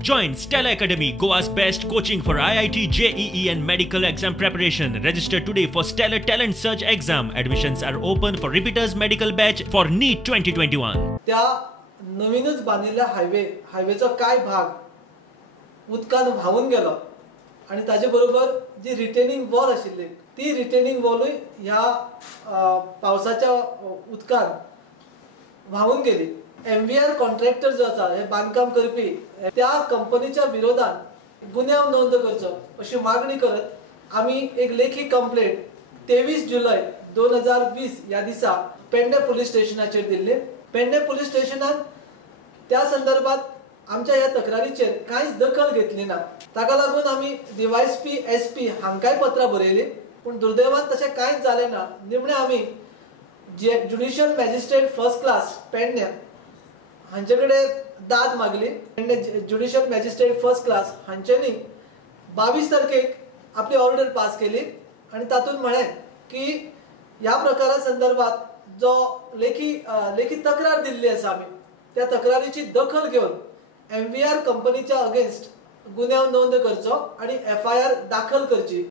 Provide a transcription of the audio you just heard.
Join Stella Academy, Goa's best coaching for IIT, JEE and medical exam preparation. Register today for Stellar Talent Search exam. Admissions are open for repeaters medical batch for NEET 2021. त्या नवीनच बांधिल्ल्या हायवेचा काय भाग उदकान व्हावून गेलो आणि ताजे बरोबर जी retaining wall आशिल्ली ती रिटेनिंग वॉलूय ह्या पावसाच्या उदकान व्हावून गेली। MVR कॉन्ट्रॅक्टर जो आसा हे बांधकाम करपी त्या कंपनीच्या विरोधात गुन्यांव नोंद करचो अशी मागणी करत आम्ही एक लेखी कंप्लेंट 23 जुलै 2020 या दिसा पेडणे पोलीस स्टेशनाचेर दिल्ली। पेडणे पोलीस स्टेशनान त्या संदर्भात आमच्या या तक्रारीचेर कांयच दखल घेतली ना। ताका लागून आम्ही DYSP SP हांकाय पत्रां बरयली, पण दुर्दैवान तशें कांयच जालें ना। निमणे आम्ही judicial magistrate first class Pedne हांचेकडे दाद मागली। Pedne judicial magistrate first class हांच्यांनी 22 तारखेक आपली ऑर्डर पास केली आणि तातूंत म्हळें की ह्या प्रकारा संदर्भात जो लेखी तक्रार दिल्ली आसा आमी त्या तक्रारीची दखल घेवन MVR कंपनीच्या अगेन्स्ट गुन्यांव नोंद करचो आणि FIR दाखल करची।